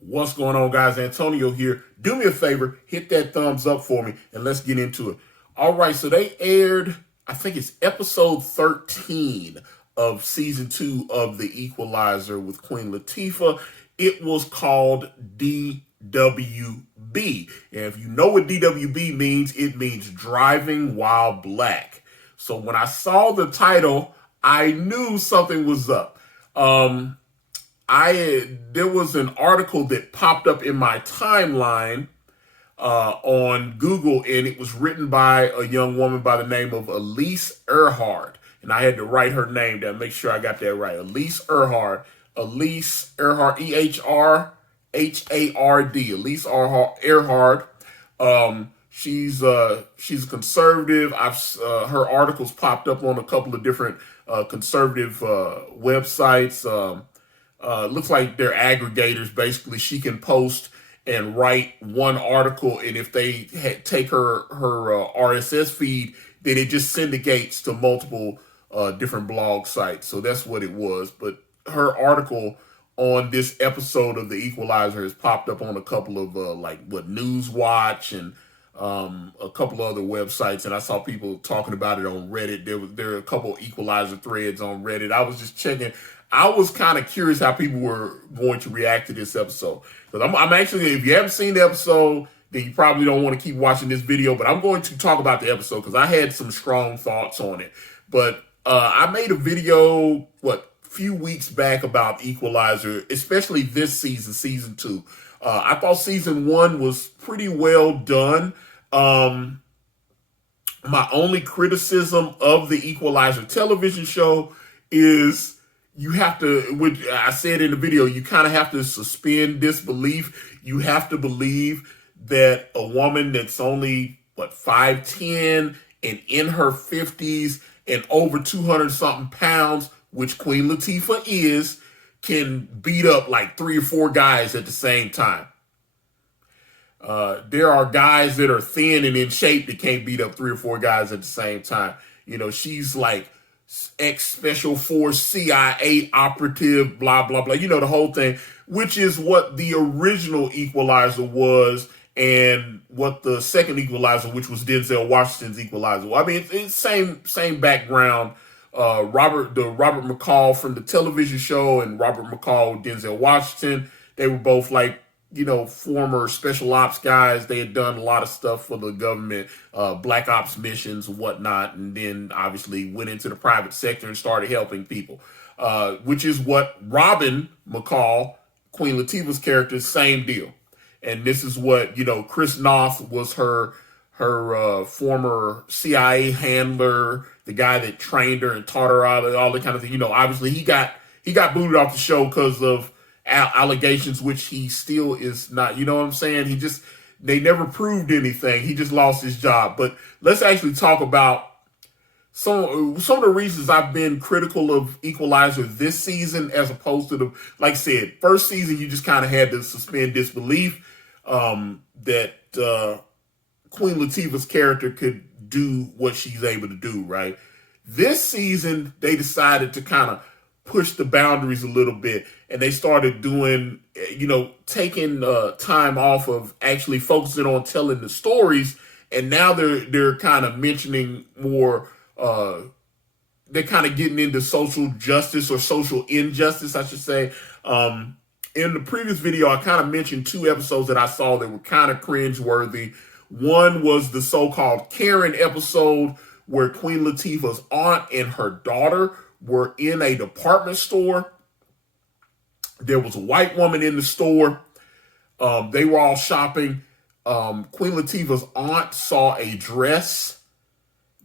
What's going on, guys? Antonio here. Do me a favor, hit that thumbs up for me, and let's get into it. All right, so they aired, I think it's episode 13 of season 2 of The Equalizer with Queen Latifah. It was called DWB. And if you know what DWB means, it means Driving While Black. So when I saw the title, I knew something was up. There was an article that popped up in my timeline on Google, and it was written by a young woman by the name of Elise Earhart. And I had to write her name down, make sure I got that right. Elise Earhart. Elise Earhart, Ehrhard. Elise Earhart. She's a conservative. Her articles popped up on a couple of different conservative websites. Looks like they're aggregators. Basically, she can post and write one article, and if they take her RSS feed, then it just syndicates to multiple different blog sites. So that's what it was. But her article on this episode of The Equalizer has popped up on a couple of Newswatch and a couple of other websites, and I saw people talking about it on Reddit. There are a couple of Equalizer threads on Reddit. I was just checking. I was kind of curious how people were going to react to this episode. Because I'm actually, if you haven't seen the episode, then you probably don't want to keep watching this video. But I'm going to talk about the episode because I had some strong thoughts on it. But I made a video, few weeks back about Equalizer, especially this season, season 2. I thought season 1 was pretty well done. My only criticism of the Equalizer television show is you have to, which I said in the video, you kind of have to suspend disbelief. You have to believe that a woman that's only, 5'10" and in her 50s and over 200 something pounds, which Queen Latifah is, can beat up like 3 or 4 guys at the same time. There are guys that are thin and in shape that can't beat up 3 or 4 guys at the same time. You know, she's like ex-Special Force CIA operative, blah, blah, blah. You know, the whole thing, which is what the original Equalizer was and what the second Equalizer, which was Denzel Washington's Equalizer. Well, I mean, it's same background. Robert McCall from the television show and Robert McCall, Denzel Washington, they were both like, former special ops guys. They had done a lot of stuff for the government, black ops missions and whatnot, and then obviously went into the private sector and started helping people, which is what Robin McCall, Queen Latifah's character, same deal. And this is what, Chris Noth was her former CIA handler, the guy that trained her and taught her all the kind of thing. Obviously he got booted off the show because of allegations, which he still is not. You know what I'm saying? They never proved anything. He just lost his job. But let's actually talk about some of the reasons I've been critical of Equalizer this season as opposed to like I said, first season, you just kind of had to suspend disbelief that Queen Latifah's character could do what she's able to do, right? This season, they decided to kind of push the boundaries a little bit, and they started doing, taking time off of actually focusing on telling the stories, and now they're kind of mentioning more, they're kind of getting into social justice or social injustice, I should say. In the previous video, I kind of mentioned 2 episodes that I saw that were kind of cringeworthy. One was the so-called Karen episode where Queen Latifah's aunt and her daughter were in a department store. There was a white woman in the store. They were all shopping. Queen Latifah's aunt saw a dress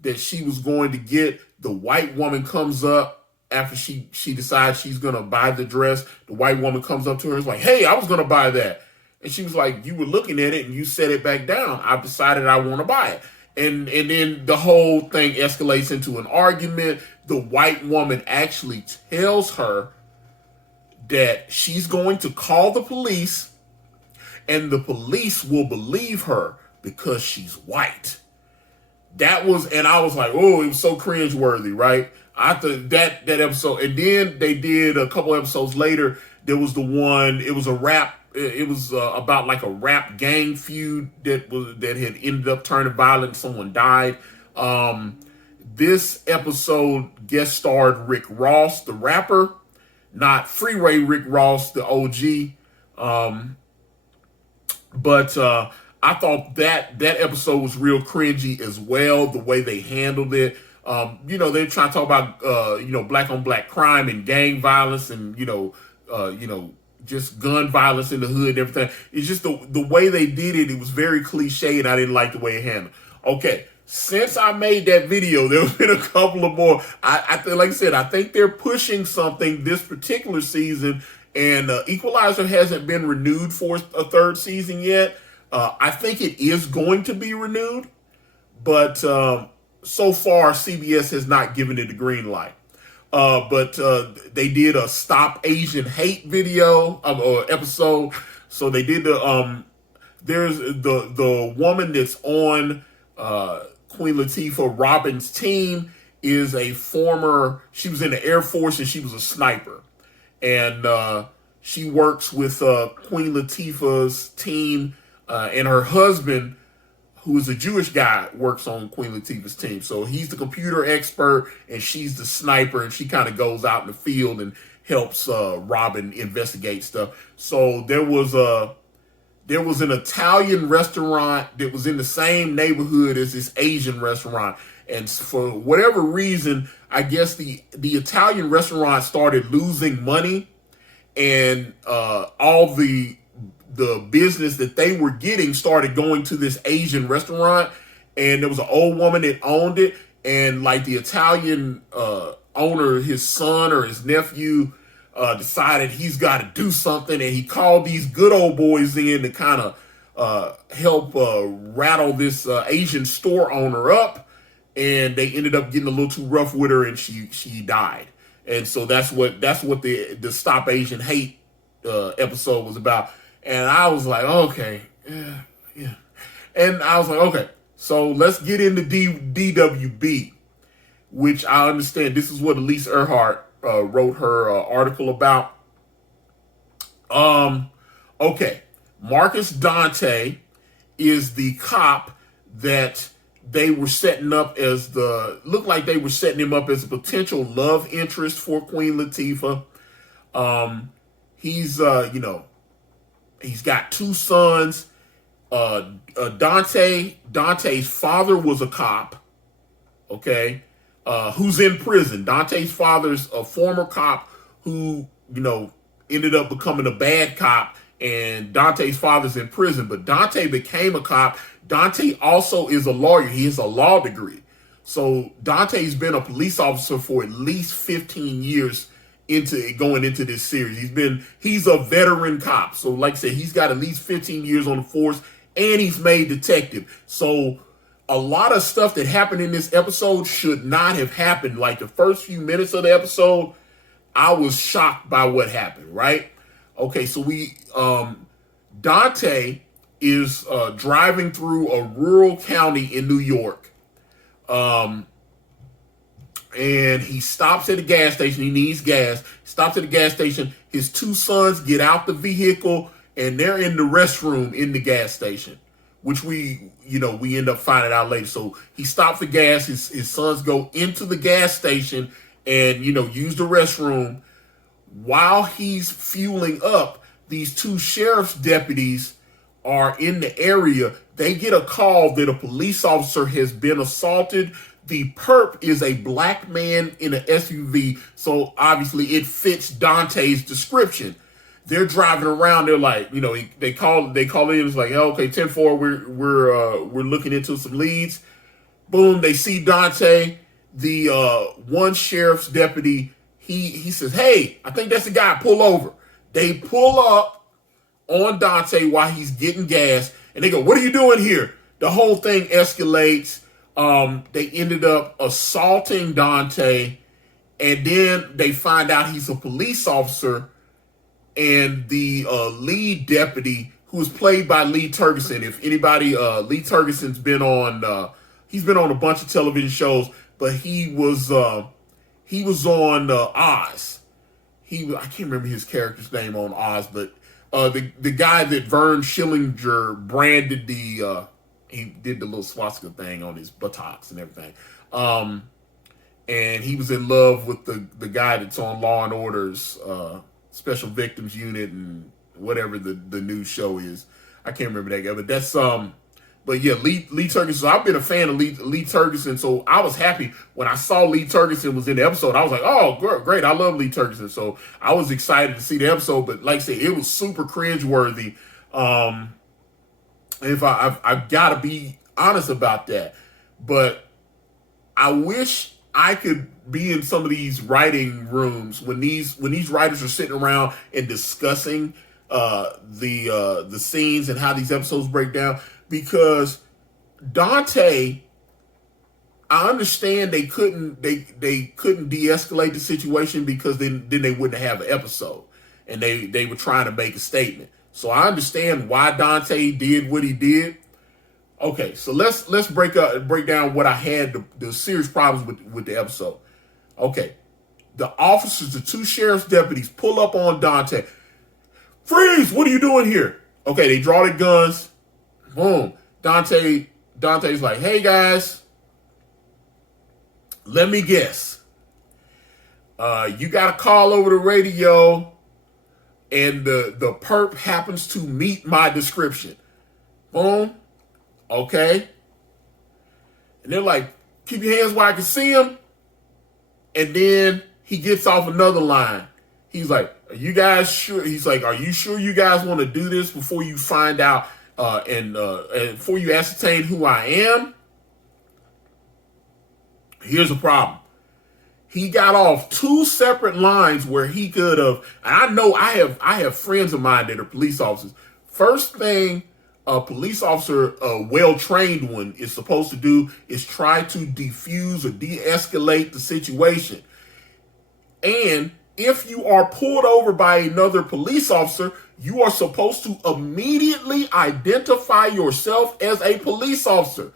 that she was going to get. The white woman comes up after she decides she's going to buy the dress. The white woman comes up to her and is like, "Hey, I was going to buy that." And she was like, "You were looking at it and you set it back down. I've decided I want to buy it." And then the whole thing escalates into an argument. The white woman actually tells her that she's going to call the police and the police will believe her because she's white. And I was like, oh, it was so cringeworthy, right? I thought that episode, and then they did a couple episodes later, there was the one, it was a rap It was about like a rap gang feud that had ended up turning violent. Someone died. This episode guest starred Rick Ross, the rapper, not Freeway Rick Ross, the OG. But I thought that episode was real cringy as well, the way they handled it. They're trying to talk about black on black crime and gang violence and just gun violence in the hood and everything. It's just the way they did it. It was very cliche, and I didn't like the way it handled. Okay, since I made that video, there's been a couple of more. Like I said, I think they're pushing something this particular season, and Equalizer hasn't been renewed for a third season yet. I think it is going to be renewed, but so far CBS has not given it a green light. But they did a Stop Asian Hate video or episode. So they did there's the woman that's on Queen Latifah Robin's team is she was in the Air Force and she was a sniper. And she works with Queen Latifah's team, and her husband, who is a Jewish guy, works on Queen Latifah's team. So he's the computer expert and she's the sniper, and she kind of goes out in the field and helps Robin investigate stuff. So there was an Italian restaurant that was in the same neighborhood as this Asian restaurant. And for whatever reason, I guess the Italian restaurant started losing money, and all the business that they were getting started going to this Asian restaurant. And there was an old woman that owned it, and like the Italian owner, his son or his nephew, decided he's got to do something, and he called these good old boys in to kind of help rattle this Asian store owner up, and they ended up getting a little too rough with her, and she died. And so that's what the Stop Asian Hate episode was about. And I was like, okay, yeah. And I was like, okay, so let's get into DWB, which I understand this is what Elise Earhart wrote her article about. Okay, Marcus Dante is the cop that they were setting up as looked like they were setting him up as a potential love interest for Queen Latifah. He's he's got two sons. Dante's father was a cop, okay, who's in prison. Dante's father's a former cop who, ended up becoming a bad cop, and Dante's father's in prison. But Dante became a cop. Dante also is a lawyer. He has a law degree. So Dante's been a police officer for at least 15 years going into this series. He's a veteran cop. So like I said, he's got at least 15 years on the force, and he's made detective. So a lot of stuff that happened in this episode should not have happened. Like the first few minutes of the episode, I was shocked by what happened, right? Okay, so Dante is driving through a rural county in New York. And he stops at a gas station. He needs gas. Stops at a gas station. His two sons get out the vehicle, and they're in the restroom in the gas station, which we end up finding out later. So he stops for gas. His sons go into the gas station and, use the restroom. While he's fueling up, these two sheriff's deputies are in the area. They get a call that a police officer has been assaulted. The perp is a black man in an SUV, so obviously it fits Dante's description. They're driving around. They're like, they call in. It's like, okay, 10-4, we're looking into some leads. Boom, they see Dante. The one sheriff's deputy, he says, hey, I think that's the guy. Pull over. They pull up on Dante while he's getting gas, and they go, what are you doing here? The whole thing escalates. They ended up assaulting Dante, and then they find out he's a police officer, and the lead deputy, who is played by Lee Tergesen. If anybody, Lee Tergesen's been on, he's been on a bunch of television shows, but he was on Oz. I can't remember his character's name on Oz, but the guy that Vern Schillinger branded he did the little swastika thing on his buttocks and everything. And he was in love with the guy that's on Law and Order's Special Victims Unit and whatever the new show is. I can't remember that guy, but that's But yeah, Lee Turgeson. So I've been a fan of Lee Turgeson, so I was happy when I saw Lee Turgeson was in the episode. I was like, oh, great, I love Lee Turgeson. So I was excited to see the episode, but like I said, it was super cringeworthy. If I've got to be honest about that, but I wish I could be in some of these writing rooms when these writers are sitting around and discussing the scenes and how these episodes break down. Because Dante, I understand they couldn't de-escalate the situation because then they wouldn't have an episode, and they were trying to make a statement. So I understand why Dante did what he did. Okay, so let's break down what I had the serious problems with the episode. Okay, the officers, the two sheriff's deputies, pull up on Dante. Freeze! What are you doing here? Okay, they draw their guns. Boom. Dante's like, hey guys, let me guess. You got a call over the radio, and the perp happens to meet my description. Boom. Okay. And they're like, keep your hands where I can see him. And then he gets off another line. He's like, are you guys sure? He's like, are you sure you guys want to do this before you find out and before you ascertain who I am? Here's the problem. He got off two separate lines where he could have, and I know I have friends of mine that are police officers. First thing a police officer, a well-trained one, is supposed to do is try to defuse or de-escalate the situation. And if you are pulled over by another police officer, you are supposed to immediately identify yourself as a police officer.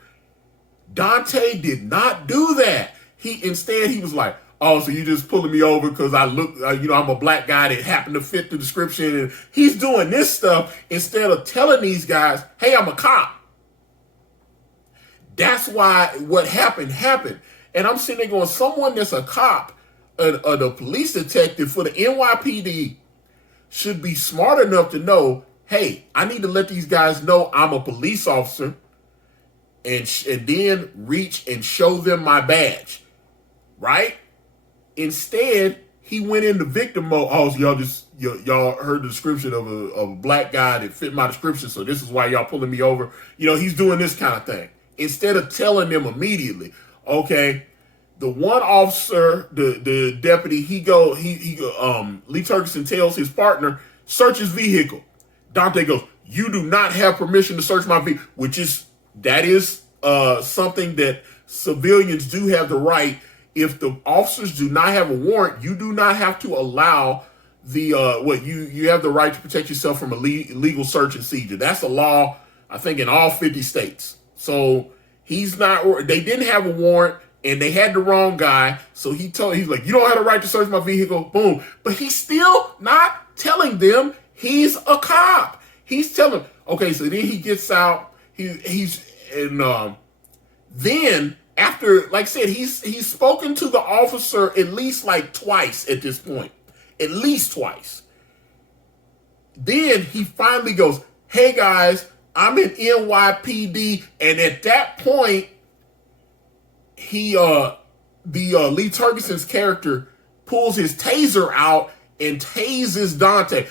Dante did not do that. Instead he was like, oh, so you just pulling me over because I look, I'm a black guy that happened to fit the description. And he's doing this stuff instead of telling these guys, hey, I'm a cop. That's why what happened. And I'm sitting there going, someone that's a cop, the police detective for the NYPD should be smart enough to know, hey, I need to let these guys know I'm a police officer, and then reach and show them my badge, right? Instead, he went into victim mode. Oh, so y'all heard the description of a black guy that fit my description, so this is why y'all pulling me over. He's doing this kind of thing. Instead of telling them immediately, okay, the one officer, the deputy, Lee Turgeson tells his partner, search his vehicle. Dante goes, you do not have permission to search my vehicle, that is something that civilians do have the right. If the officers do not have a warrant, you do not have to allow you have the right to protect yourself from a illegal search and seizure. That's a law, I think, in all 50 states. So they didn't have a warrant and they had the wrong guy. So he's like, you don't have the right to search my vehicle. Boom. But he's still not telling them he's a cop. He's telling, okay, so then he gets out. Then after, like I said, he's spoken to the officer at least like twice at this point. At least twice. Then he finally goes, hey guys, I'm in NYPD. And at that point, Lee Turgeson's character pulls his taser out and tases Dante.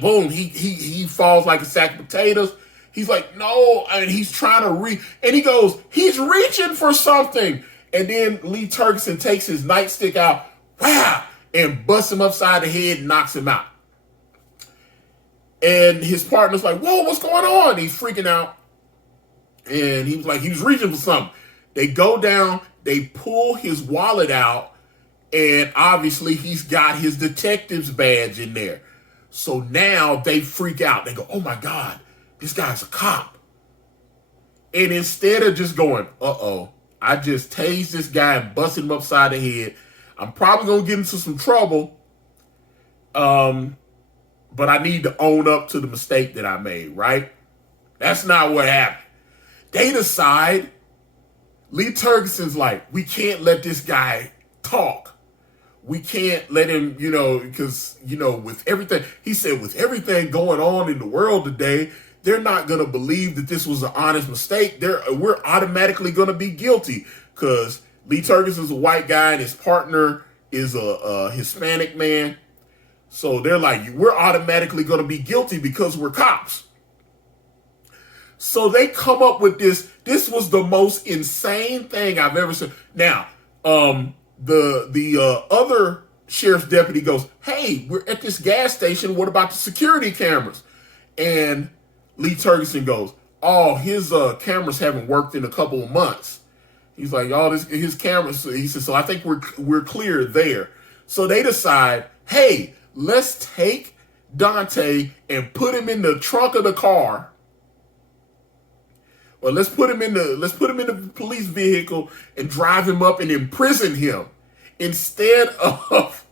Boom, he falls like a sack of potatoes. He's like, no, and he's trying to and he goes, he's reaching for something. And then Lee Turgeson takes his nightstick out, wow, and busts him upside the head and knocks him out. And his partner's like, whoa, what's going on? He's freaking out. And he was like, he was reaching for something. They go down, they pull his wallet out, and obviously he's got his detective's badge in there. So now they freak out. They go, oh my God, this guy's a cop. And instead of just going, uh-oh, I just tased this guy and busted him upside the head, I'm probably going to get into some trouble. but I need to own up to the mistake that I made, right? That's not what happened. They decide, Lee Turgeson's like, we can't let this guy talk. We can't let him, because, with everything, he said, with everything going on in the world today, they're not going to believe that this was an honest mistake. We're automatically going to be guilty because Lee Turgeson's a white guy and his partner is a Hispanic man. So they're like, we're automatically going to be guilty because we're cops. So they come up with this. This was the most insane thing I've ever seen. Now, the other sheriff's deputy goes, hey, we're at this gas station. What about the security cameras? And Lee Turgeson goes, oh, his cameras haven't worked in a couple of months. He's like, oh, his cameras. He says, so I think we're clear there. So they decide, hey, let's take Dante and put him in the trunk of the car. Or let's put him in the police vehicle and drive him up and imprison him instead of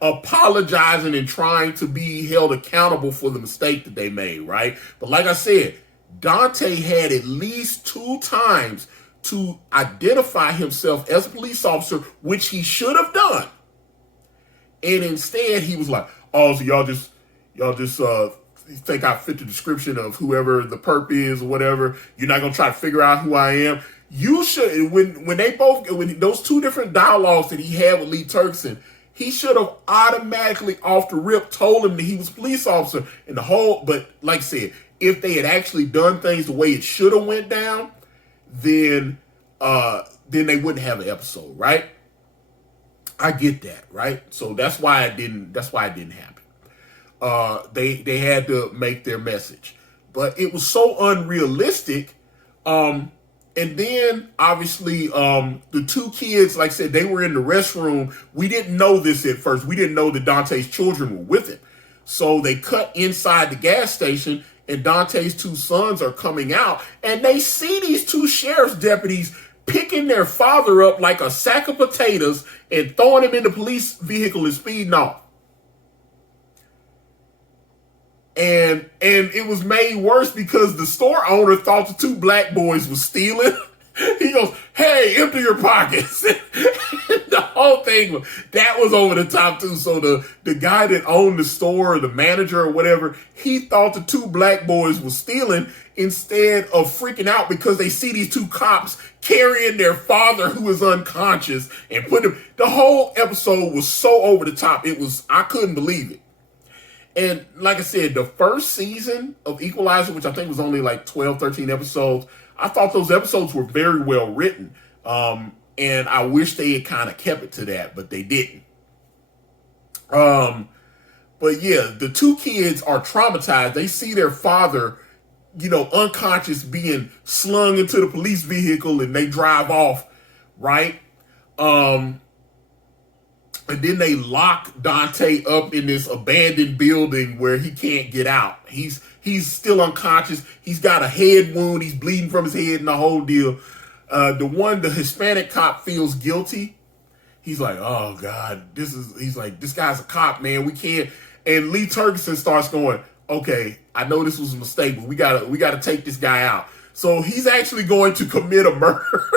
apologizing and trying to be held accountable for the mistake that they made, right? But like I said, Dante had at least 2 times to identify himself as a police officer, which he should have done. And instead he was like, oh, so y'all just think I fit the description of whoever the perp is or whatever. You're not gonna try to figure out who I am. You should, when those 2 different dialogues that he had with Lee Turgeson, he should have automatically off the rip told him that he was a police officer and but like I said, if they had actually done things the way it should have went down, then they wouldn't have an episode, right? I get that, right? So that's why it didn't happen. They had to make their message, but it was so unrealistic. And then obviously the 2 kids, like I said, they were in the restroom. We didn't know this at first. We didn't know that Dante's children were with him. So they cut inside the gas station and Dante's 2 sons are coming out and they see these 2 sheriff's deputies picking their father up like a sack of potatoes and throwing him in the police vehicle and speeding off. And it was made worse because the store owner thought the 2 black boys was stealing. He goes, hey, empty your pockets. The whole thing, that was over the top too. So the guy that owned the store, or the manager or whatever, he thought the 2 black boys was stealing instead of freaking out because they see these 2 cops carrying their father who is unconscious and put him. The whole episode was so over the top. I couldn't believe it. And like I said, the first season of Equalizer, which I think was only like 12, 13 episodes, I thought those episodes were very well written. And I wish they had kind of kept it to that, but they didn't. But yeah, the 2 kids are traumatized. They see their father, unconscious, being slung into the police vehicle and they drive off, right? And then they lock Dante up in this abandoned building where he can't get out. He's still unconscious. He's got a head wound. He's bleeding from his head and the whole deal. The Hispanic cop feels guilty. He's like, oh God, he's like, this guy's a cop, man. We can't. And Lee Turgeson starts going, okay, I know this was a mistake, but we gotta take this guy out. So he's actually going to commit a murder.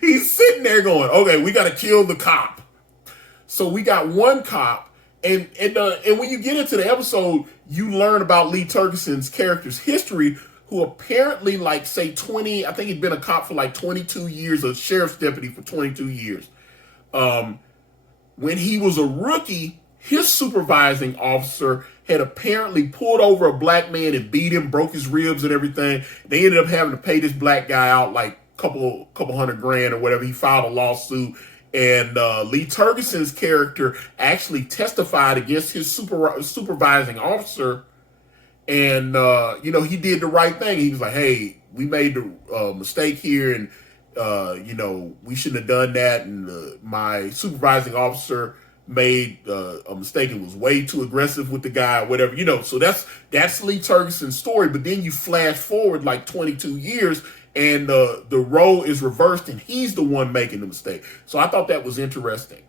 He's sitting there going, okay, we got to kill the cop. So we got 1 cop. And when you get into the episode, you learn about Lee Turgeson's character's history, who apparently, like, say 20, I think he'd been a cop for like 22 years, a sheriff's deputy for 22 years. When he was a rookie, his supervising officer had apparently pulled over a black man and beat him, broke his ribs and everything. They ended up having to pay this black guy out like couple $100,000 or whatever. He filed a lawsuit, and Lee Turgeson's character actually testified against his supervising officer, and he did the right thing. He was like, hey, we made the mistake here, and we shouldn't have done that, and my supervising officer made a mistake and was way too aggressive with the guy, whatever, so that's Lee Turgeson's story. But then you flash forward like 22 years and the role is reversed and he's the one making the mistake. So I thought that was interesting.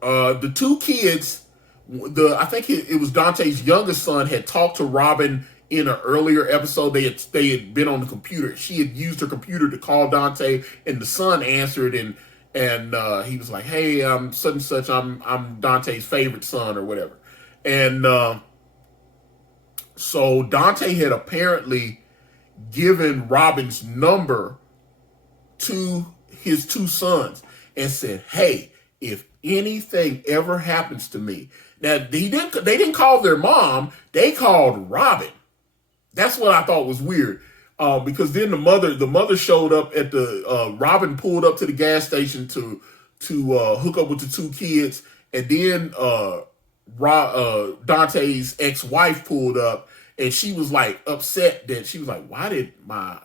The two kids, I think it was Dante's youngest son, had talked to Robin in an earlier episode. They had been on the computer. She had used her computer to call Dante, and the son answered, and he was like, "Hey, I'm such and such. I'm Dante's favorite son or whatever." And so Dante had apparently given Robin's number to his two sons and said, "Hey, if anything ever happens to me." Now they didn't call their mom, they called Robin. That's what I thought was weird. Because then the mother showed up at the Robin pulled up to the gas station to hook up with the two kids, and then Dante's ex-wife pulled up, and she was like upset that she was like, "Why did my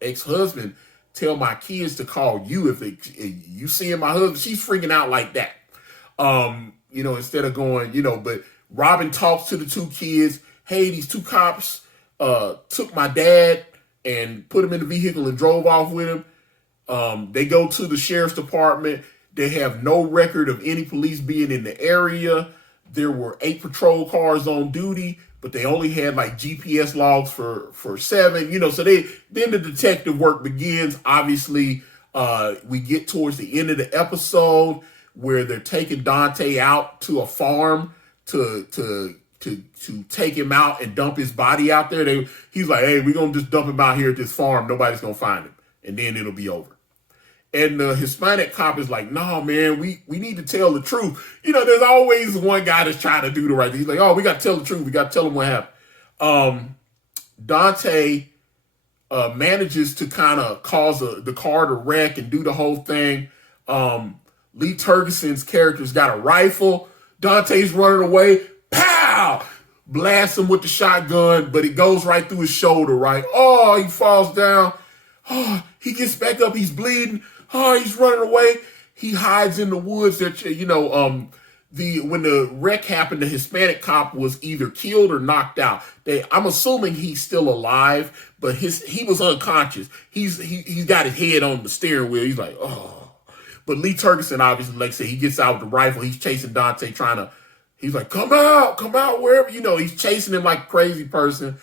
ex-husband tell my kids to call you if you seeing my husband?" She's freaking out like that. Instead of going, but Robin talks to the two kids. "Hey, these two cops took my dad and put him in the vehicle and drove off with him." They go to the sheriff's department. They have no record of any police being in the area. There were 8 patrol cars on duty, but they only had like GPS logs for 7. So then the detective work begins. Obviously, we get towards the end of the episode where they're taking Dante out to a farm to take him out and dump his body out there. He's like, "Hey, we're going to just dump him out here at this farm. Nobody's going to find him. And then it'll be over." And the Hispanic cop is like, "No, man, we need to tell the truth." There's always one guy that's trying to do the right thing. He's like, "Oh, we got to tell the truth. We got to tell him what happened." Dante manages to kind of cause the car to wreck and do the whole thing. Lee Tergeson's character's got a rifle. Dante's running away. Pow! Blasts him with the shotgun, but it goes right through his shoulder, right? Oh, he falls down. Oh, he gets back up. He's bleeding. Oh, he's running away. He hides in the woods. When the wreck happened, the Hispanic cop was either killed or knocked out. I'm assuming he's still alive, but he was unconscious. He's got his head on the steering wheel. He's like, oh. But Lee Tergeson, obviously, like I said, he gets out with the rifle. He's chasing Dante, he's like, come out, wherever. He's chasing him like a crazy person.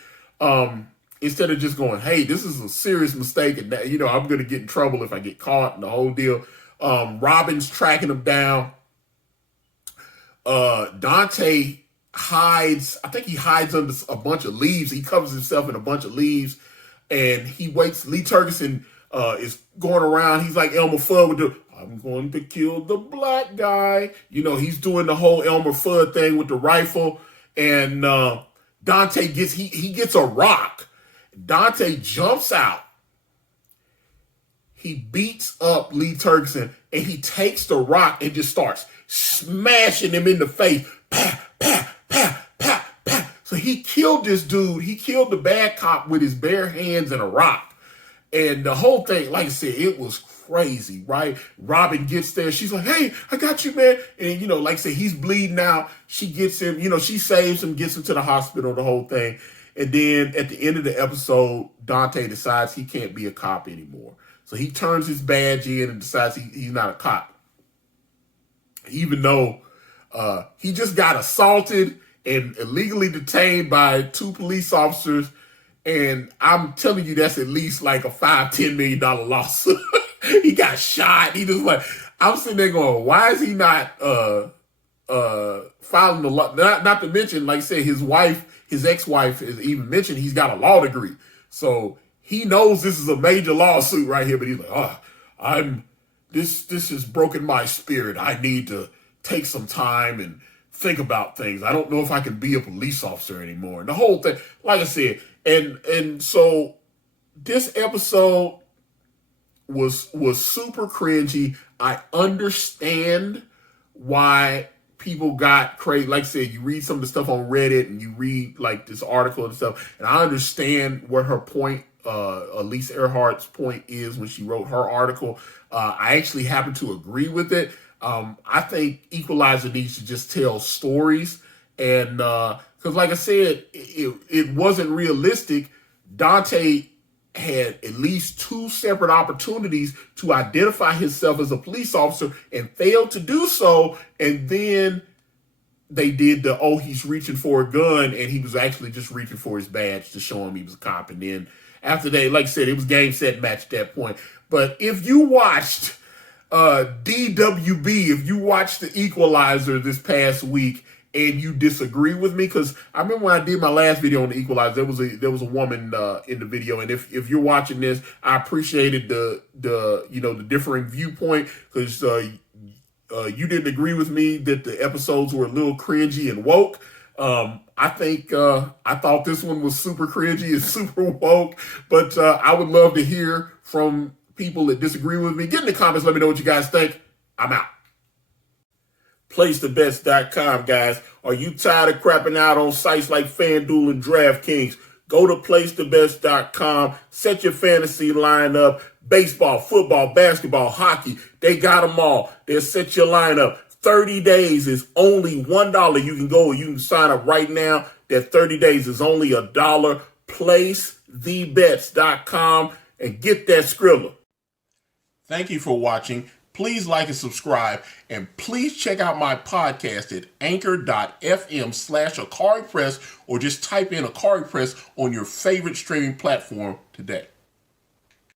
Instead of just going, "Hey, this is a serious mistake, and I'm going to get in trouble if I get caught," and the whole deal. Robin's tracking him down. Dante hides. I think he hides under a bunch of leaves. He covers himself in a bunch of leaves, and he waits. Lee Tergeson is going around. He's like Elmer Fudd with the "I'm going to kill the black guy." He's doing the whole Elmer Fudd thing with the rifle, and Dante gets a rock. Dante jumps out. He beats up Lee Tergeson, and he takes the rock and just starts smashing him in the face. Pa, pa, pa, pa, pa. So he killed this dude. He killed the bad cop with his bare hands and a rock. And the whole thing, like I said, it was crazy, right? Robin gets there. She's like, "Hey, I got you, man." And, like I said, he's bleeding out. She gets him, she saves him, gets him to the hospital, the whole thing. And then at the end of the episode, Dante decides he can't be a cop anymore. So he turns his badge in and decides he's not a cop. Even though he just got assaulted and illegally detained by 2 police officers. And I'm telling you, that's at least like a $5-10 million lawsuit. He got shot. He just like, I'm sitting there going, why is he not filing the law? Not to mention, like I said, his ex-wife is even mentioned he's got a law degree. So he knows this is a major lawsuit right here, but he's like, this has broken my spirit. I need to take some time and think about things. I don't know if I can be a police officer anymore. And the whole thing, like I said, and so this episode was super cringy. I understand why people got crazy. Like I said, you read some of the stuff on Reddit and you read like this article and stuff, and I understand what her point, Elise Earhart's point is when she wrote her article. I actually happen to agree with it. I think Equalizer needs to just tell stories, and because like I said, it wasn't realistic. Dante had at least 2 separate opportunities to identify himself as a police officer and failed to do so. And then they did he's reaching for a gun, and he was actually just reaching for his badge to show him he was a cop. And then after they, like I said, it was game, set, match at that point. But if you watched DWB, if you watched the Equalizer this past week and you disagree with me, because I remember when I did my last video on the Equalizer, there was a woman in the video, and if you're watching this, I appreciated the differing viewpoint, because you didn't agree with me that the episodes were a little cringy and woke. I thought this one was super cringy and super woke, but I would love to hear from people that disagree with me. Get in the comments, let me know what you guys think. I'm out. PlaceTheBets.com, guys. Are you tired of crapping out on sites like Fanduel and Draftkings? Go to PlaceTheBets.com, set your fantasy lineup, baseball, football, basketball, hockey. They got them all. They'll set your lineup. 30 days is only $1. You can go, you can sign up right now. That 30 days is only $1. PlaceTheBets.com and get that Skrilla. Thank you for watching. Please like and subscribe, and please check out my podcast at anchor.fm/Ikari Press, or just type in Ikari Press on your favorite streaming platform today.